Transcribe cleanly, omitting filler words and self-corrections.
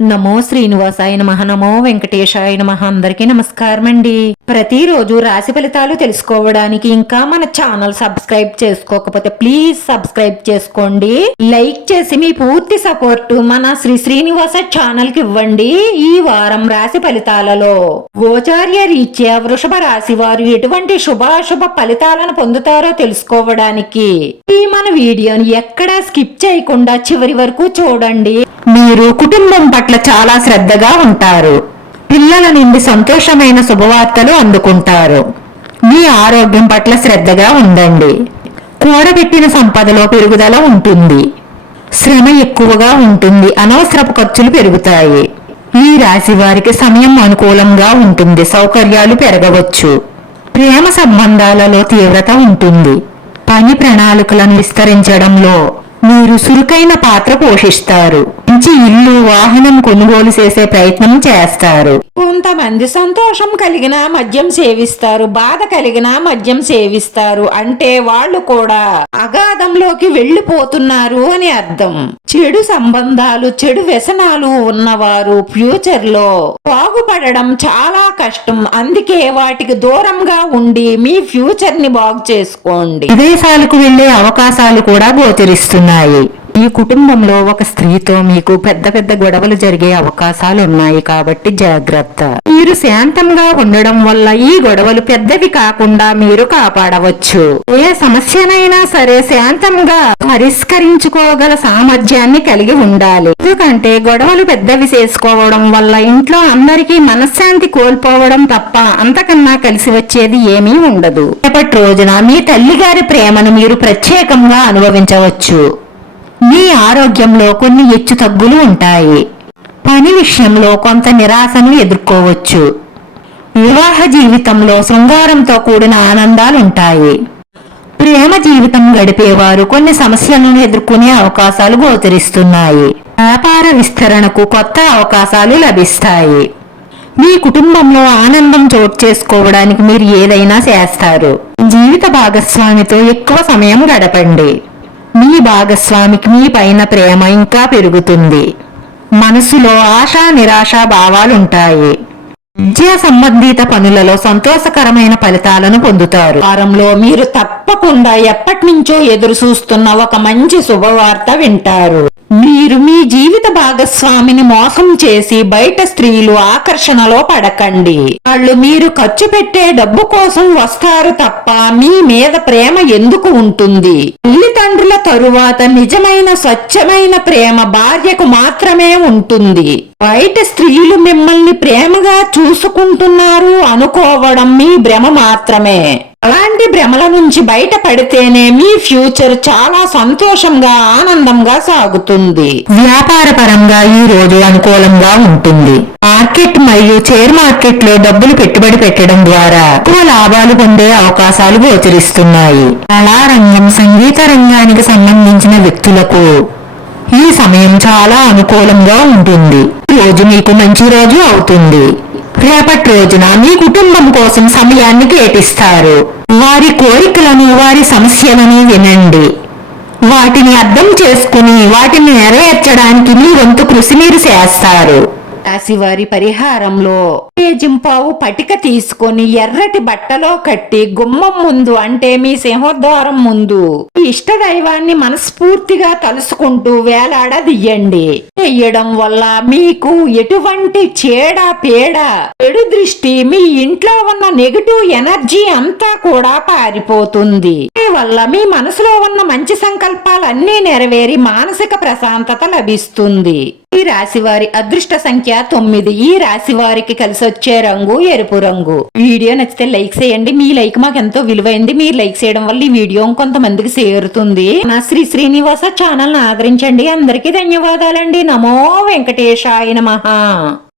నమో శ్రీనివాసాయ నమః. నమో వెంకటేశాయ నమః. అందరికీ నమస్కారం అండి. ప్రతిరోజు రాశి ఫలితాలు తెలుసుకోవడానికి ఇంకా మన ఛానల్ సబ్స్క్రైబ్ చేసుకోకపోతే ప్లీజ్ సబ్స్క్రైబ్ చేసుకోండి. లైక్ చేసి మీ పూర్తి సపోర్ట్ మన శ్రీనివాస ఛానల్ కి ఇవ్వండి. ఈ వారం రాశి ఫలితాలలో గోచార్య రీత్యా వృషభ రాశి వారు ఎటువంటి శుభాశుభ ఫలితాలను పొందుతారో తెలుసుకోవడానికి ఈ మన వీడియోని ఎక్కడా స్కిప్ చేయకుండా చివరి వరకు చూడండి. మీరు కుటుంబం పట్ల చాలా శ్రద్ధగా ఉంటారు. పిల్లల నుండి సంతోషమైన శుభవార్తలు అందుకుంటారు. మీ ఆరోగ్యం పట్ల శ్రద్ధగా ఉండండి. కూడబెట్టిన సంపదలో పెరుగుదల ఉంటుంది. శ్రమ ఎక్కువగా ఉంటుంది. అనవసరపు ఖర్చులు పెరుగుతాయి. ఈ రాశి వారికి సమయం అనుకూలంగా ఉంటుంది. సౌకర్యాలు పెరగవచ్చు. ప్రేమ సంబంధాలలో తీవ్రత ఉంటుంది. పని ప్రణాళికలను విస్తరించడంలో మీరు చురుకైన పాత్ర పోషిస్తారు. మంచి ఇల్లు, వాహనం కొనుగోలు చేసే ప్రయత్నం చేస్తారు. కొంతమంది సంతోషం కలిగిన మద్యం సేవిస్తారు, బాధ కలిగిన మద్యం సేవిస్తారు. అంటే వాళ్ళు కూడా అగాధంలోకి వెళ్లిపోతున్నారు అని అర్థం. చెడు సంబంధాలు, చెడు వ్యసనాలు ఉన్నవారు ఫ్యూచర్ లో బాగుపడడం చాలా కష్టం. అందుకే వాటికి దూరంగా ఉండి మీ ఫ్యూచర్ ని బాగు చేసుకోండి. విదేశాలకు వెళ్లే అవకాశాలు కూడా గోచరిస్తున్నాయి. ఈ కుటుంబంలో ఒక స్త్రీతో మీకు పెద్ద పెద్ద గొడవలు జరిగే అవకాశాలు ఉన్నాయి. కాబట్టి జాగ్రత్త. మీరు శాంతంగా ఉండడం వల్ల ఈ గొడవలు పెద్దవి కాకుండా మీరు కాపాడవచ్చు. ఏ సమస్యనైనా సరే శాంతంగా పరిష్కరించుకోగల సామర్థ్యాన్ని కలిగి ఉండాలి. ఎందుకంటే గొడవలు పెద్దవి చేసుకోవడం వల్ల ఇంట్లో అందరికీ మనశ్శాంతి కోల్పోవడం తప్ప అంతకన్నా కలిసి వచ్చేది ఏమీ ఉండదు. రేపటి రోజున మీ తల్లిగారి ప్రేమను మీరు ప్రత్యేకంగా అనుభవించవచ్చు. మీ ఆరోగ్యంలో కొన్ని హెచ్చు తగ్గులు ఉంటాయి. పని విషయంలో కొంత నిరాశను ఎదుర్కోవచ్చు. వివాహ జీవితంలో శృంగారంతో కూడిన ఆనందాలుంటాయి. ప్రేమ జీవితం గడిపేవారు కొన్ని సమస్యలను ఎదుర్కొనే అవకాశాలు గోచరిస్తున్నాయి. వ్యాపార విస్తరణకు కొత్త అవకాశాలు లభిస్తాయి. మీ కుటుంబంలో ఆనందం చోటు చేసుకోవడానికి మీరు ఏదైనా చేస్తారు. జీవిత భాగస్వామితో ఎక్కువ సమయం గడపండి. మీ భాగస్వామికి మీ పైన ప్రేమ ఇంకా పెరుగుతుంది. మనసులో ఆశ, నిరాశ భావాలుంటాయి. విద్యా సంబంధిత పనులలో సంతోషకరమైన ఫలితాలను పొందుతారు. వారంలో మీరు తప్పకుండా ఎప్పటి నుంచో ఎదురు చూస్తున్న ఒక మంచి శుభవార్త వింటారు. మీరు మీ జీవిత భాగస్వామిని మోసం చేసి బయట స్త్రీలు ఆకర్షణలో పడకండి. వాళ్ళు మీరు ఖర్చు పెట్టే డబ్బు కోసం వస్తారు తప్ప మీ మీద ప్రేమ ఎందుకు ఉంటుంది? తల్లిదండ్రుల తరువాత నిజమైన స్వచ్ఛమైన ప్రేమ భార్యకు మాత్రమే ఉంటుంది. బయట స్త్రీలు మిమ్మల్ని ప్రేమగా చూసుకుంటున్నారు అనుకోవడం మీ భ్రమ మాత్రమే. అలాంటి భ్రమల నుంచి బయట పడితేనే మీ ఫ్యూచర్ చాలా సంతోషంగా, ఆనందంగా సాగుతుంది. వ్యాపార పరంగా ఈ రోజు అనుకూలంగా ఉంటుంది. మార్కెట్ మరియు షేర్ మార్కెట్ లో డబ్బులు పెట్టుబడి పెట్టడం ద్వారా ఎక్కువ లాభాలు పొందే అవకాశాలు గోచరిస్తున్నాయి. కళారంగం, సంగీత రంగానికి సంబంధించిన వ్యక్తులకు ఈ సమయం చాలా అనుకూలంగా ఉంటుంది. రోజు మీకు మంచి రోజు అవుతుంది. రేపటి రోజున మీ కుటుంబం కోసం సమయాన్ని కేటాయిస్తారు. వారి కోరికలను, వారి సమస్యలను వినండి. వాటిని అర్థం చేసుకుని వాటిని నెరవేర్చడానికి మీ వంతు కృషి మీరు చేస్తారు. రాశివారి పరిహారంలో జింపావు పటిక తీసుకొని ఎర్రటి బట్టలో కట్టి గుమ్మం ముందు, అంటే మీ సింహద్వారం ముందు ఇష్ట దైవాన్ని మనస్ఫూర్తిగా తలుసుకుంటూ వేలాడదీయండి. వేయడం వల్ల మీకు ఎటువంటి చెడు దృష్టి, మీ ఇంట్లో ఉన్న నెగటివ్ ఎనర్జీ అంతా కూడా పారిపోతుంది. వల్ల మీ మనసులో ఉన్న మంచి సంకల్పాలన్నీ నెరవేరి మానసిక ప్రశాంతత లభిస్తుంది. ఈ రాశి వారి అదృష్ట సంఖ్య 9. ఈ రాశి వారికి కలిసి వచ్చే రంగు ఎరుపు రంగు. వీడియో నచ్చితే లైక్ చేయండి. మీ లైక్ మాకు ఎంతో విలువైంది. మీరు లైక్ చేయడం వల్ల ఈ వీడియో కొంతమందికి చేరుతుంది. నా శ్రీనివాస ఛానల్ ని ఆదరించండి. అందరికీ ధన్యవాదాలండి. నమో వెంకటేశాయ నమః.